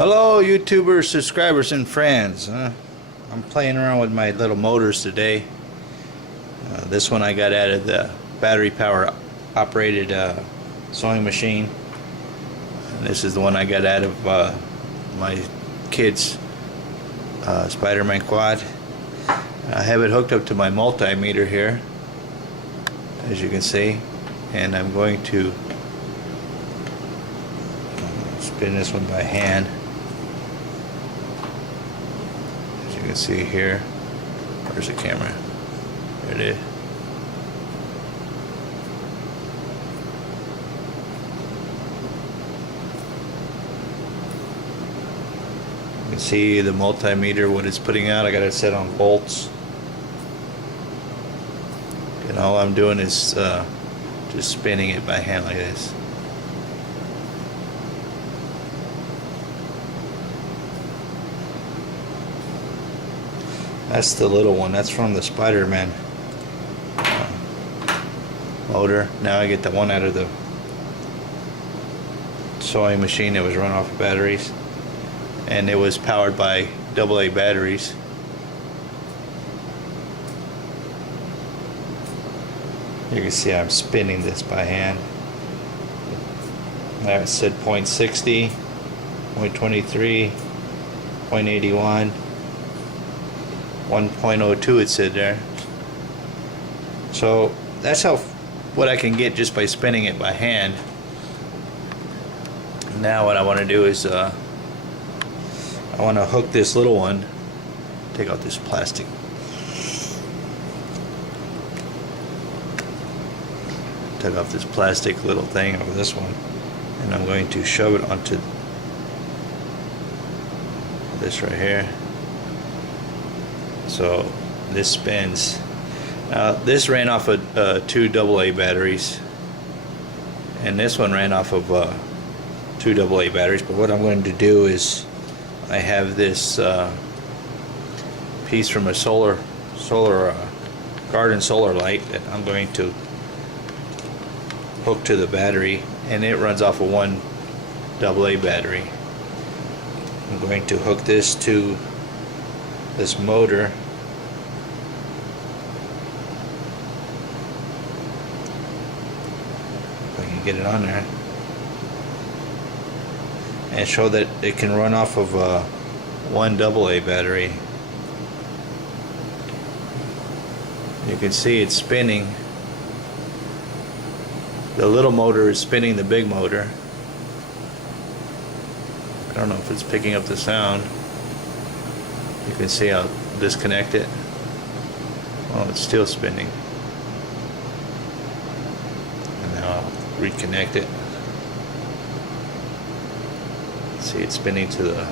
Hello YouTubers, subscribers and friends. I'm playing around with my little motors today. This one I got out of the battery power operated sewing machine. And this is the one I got out of my kids Spider-Man quad. I have it hooked up to my multimeter here, as you can see, and I'm going to spin this one by hand. As you can see here, where's the camera? There it is. You can see the multimeter, what it's putting out. I got it set on volts, and all I'm doing is just spinning it by hand like this. That's the little one. That's from the Spider-Man motor. Now I get the one out of the sewing machine that was run off of batteries, and it was powered by AA batteries. You can see I'm spinning this by hand. I said 0.60, 0.23, 0.81. 1.02 it said there. So that's what I can get just by spinning it by hand. Now what I want to do is I want to hook this little one. Take out this plastic. Take off this plastic little thing over this one, and I'm going to shove it onto this right here. So this spins. This ran off of 2 AA batteries, and this one ran off of 2 AA batteries. But what I'm going to do is, I have this piece from a garden solar light that I'm going to hook to the battery, and it runs off of 1 AA battery. I'm going to hook this to this motor. If I can get it on there, and show that it can run off of 1 AA battery. You can see it's spinning. The little motor is spinning the big motor. I don't know if it's picking up the sound. You can see I'll disconnect it. Well, it's still spinning. And now I'll reconnect it. See, it's spinning to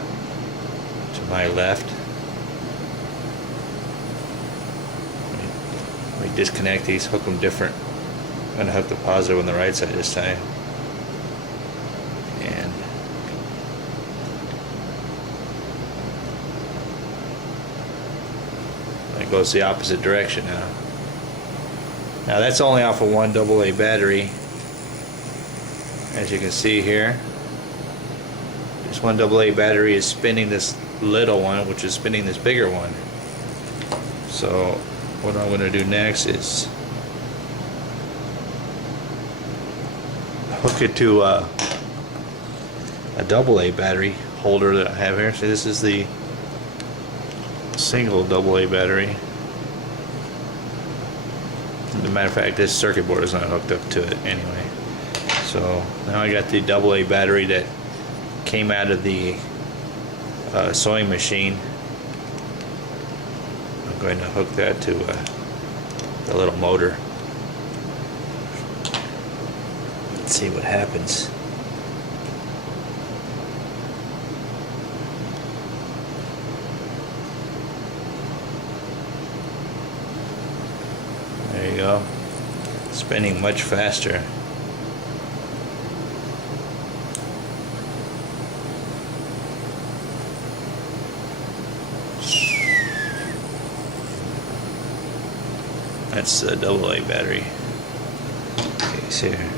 my left. Let me disconnect these, hook them different. I'm going to hook the positive on the right side this time. And it goes the opposite direction now. Now that's only off of 1 AA battery. As you can see here, this 1 AA battery is spinning this little one, which is spinning this bigger one. So what I'm going to do next is hook it to a AA battery holder that I have here. So this is the single AA battery. As a matter of fact, this circuit board is not hooked up to it anyway. So now I got the AA battery that came out of the sewing machine. I'm going to hook that to the little motor. Let's see what happens. There you go. Spinning much faster. That's the AA battery. Okay, see here.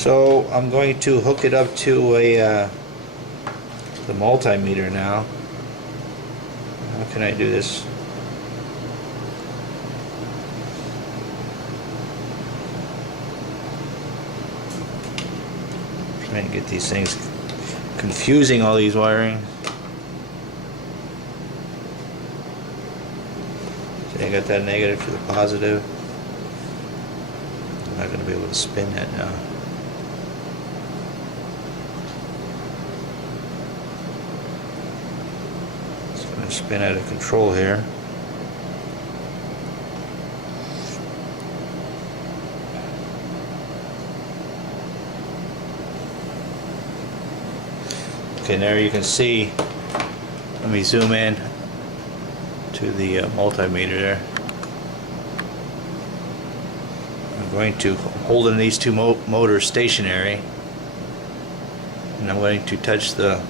So I'm going to hook it up to the multimeter now. How can I do this? Trying to get these things confusing, all these wiring. See, I got that negative to the positive. I'm not going to be able to spin that now. It's going to spin out of control here. Okay, there you can see. Let me zoom in to the multimeter there. I'm going to hold in these two motors stationary, and I'm going to touch the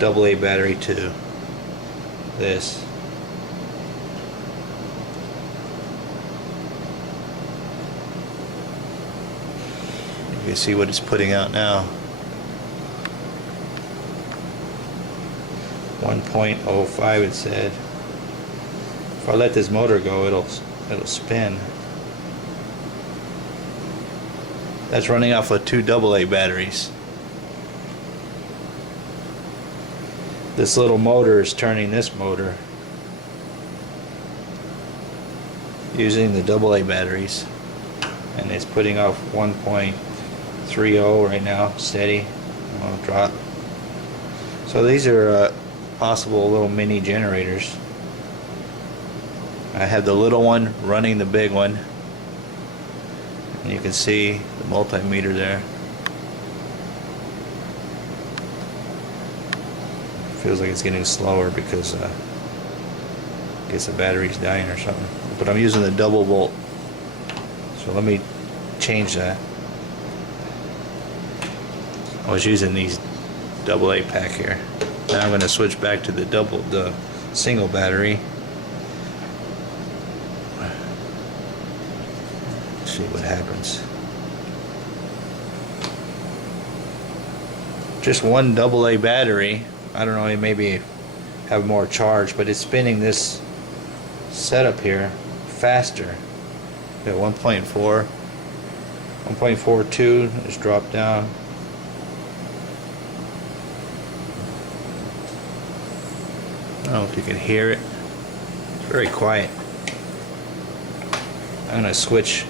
AA battery to this. You can see what it's putting out now. 1.05 it said. If I let this motor go, it'll spin. That's running off of two AA batteries. This little motor is turning this motor using the AA batteries, and it's putting off 1.30 right now, steady. Won't drop. So these are possible little mini generators. I have the little one running the big one, and you can see the multimeter there. Feels like it's getting slower because I guess the battery's dying or something. But I'm using the double volt, so let me change that. I was using these AA pack here. Now I'm going to switch back to the single battery. Let's see what happens. Just one AA battery. I don't know, it maybe have more charge, but it's spinning this setup here faster. Got 1.4, 1.42 has dropped down. I don't know if you can hear it. It's very quiet. I'm going to switch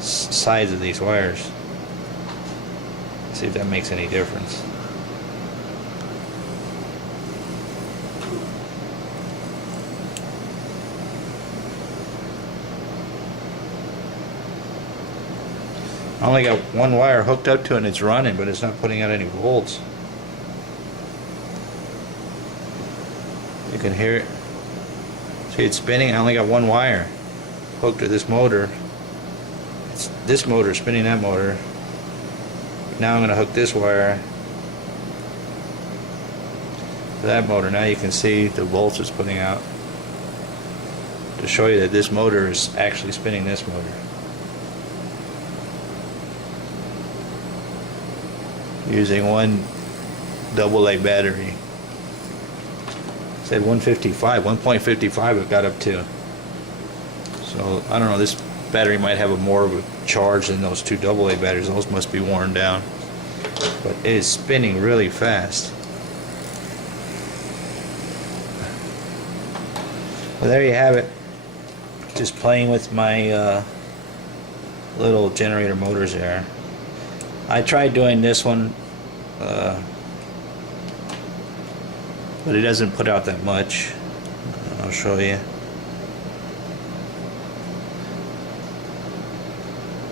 sides of these wires. See if that makes any difference. I only got one wire hooked up to it and it's running, but it's not putting out any volts. You can hear it. See, it's spinning. I only got one wire hooked to this motor. It's this motor spinning that motor. Now I'm going to hook this wire to that motor. Now you can see the volts it's putting out, to show you that this motor is actually spinning this motor. Using one AA battery. It said 155, 1.55 it got up to. So I don't know, this battery might have more of a charge than those two AA batteries. Those must be worn down. But it is spinning really fast. Well, there you have it. Just playing with my little generator motors there. I tried doing this one, but it doesn't put out that much. I'll show you.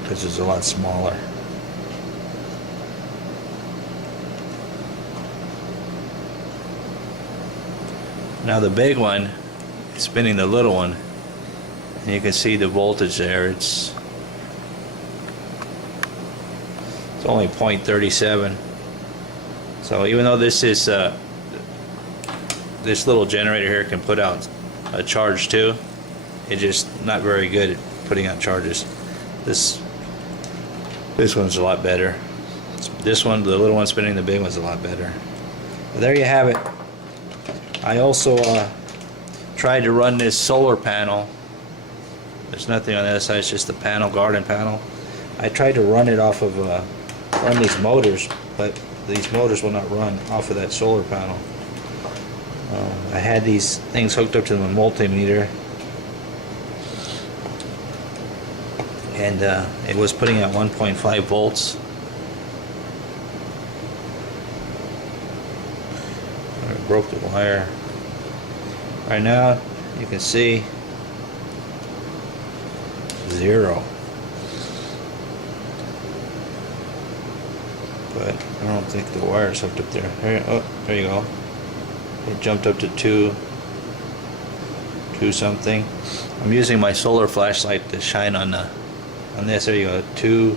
This is a lot smaller. Now the big one is spinning the little one, and you can see the voltage there. It's only 0.37. So even though this is this little generator here can put out a charge too, it's just not very good at putting out charges. This one's a lot better. This one, the little one spinning the big one's a lot better. But there you have it. I also tried to run this solar panel. There's nothing on the other side, it's just the panel, garden panel. I tried to run it off of run these motors, but these motors will not run off of that solar panel. I had these things hooked up to the multimeter, and it was putting out 1.5 volts. I broke the wire. Right now you can see 0, but I don't think the wire's hooked up there. Oh, there you go. It jumped up to 2 something. I'm using my solar flashlight to shine on this. There you go. 2.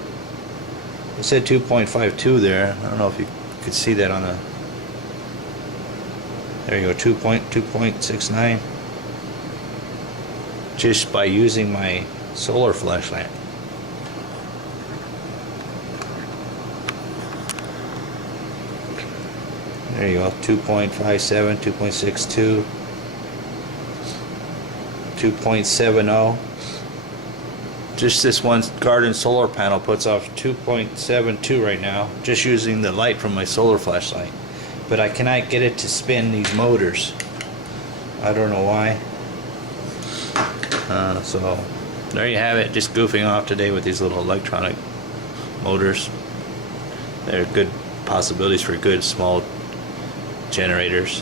It said 2.52 there. I don't know if you could see that on the. There you go. 2.69. Just by using my solar flashlight. There you go, 2.57, 2.62, 2.70. Just this one garden solar panel puts off 2.72 right now, just using the light from my solar flashlight. But I cannot get it to spin these motors. I don't know why. So there you have it, just goofing off today with these little electronic motors. They're good possibilities for good small generators.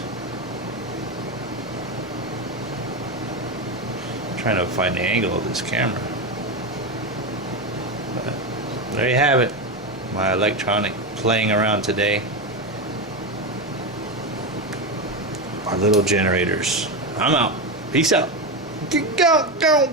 I'm trying to find the angle of this camera. But there you have it, my electronic playing around today. Our little generators. I'm out. Peace out. Go.